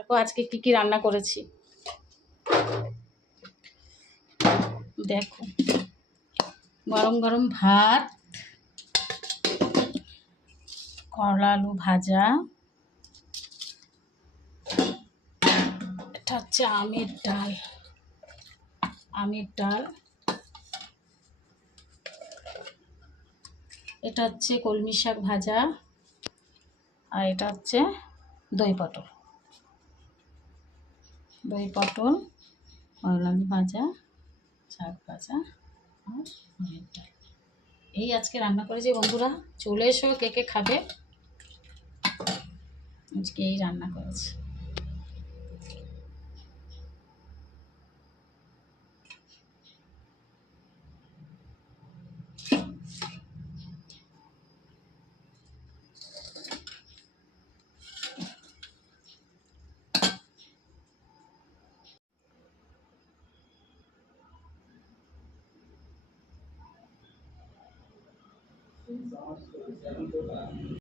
দেখো আজকে কি কি রান্না করেছি। দেখো গরম গরম ভাত, করলা আলু ভাজা, এটা হচ্ছে আমের ডাল, এটা হচ্ছে কলমি শাক ভাজা, আর এটা হচ্ছে দই পটল, করলা আলু ভাজা, শাক ভাজা আর আমের ডাল। এই আজকে রান্না করেছি বন্ধুরা, চলে এসো কে কে খাবে। আজকে এই রান্না করেছি।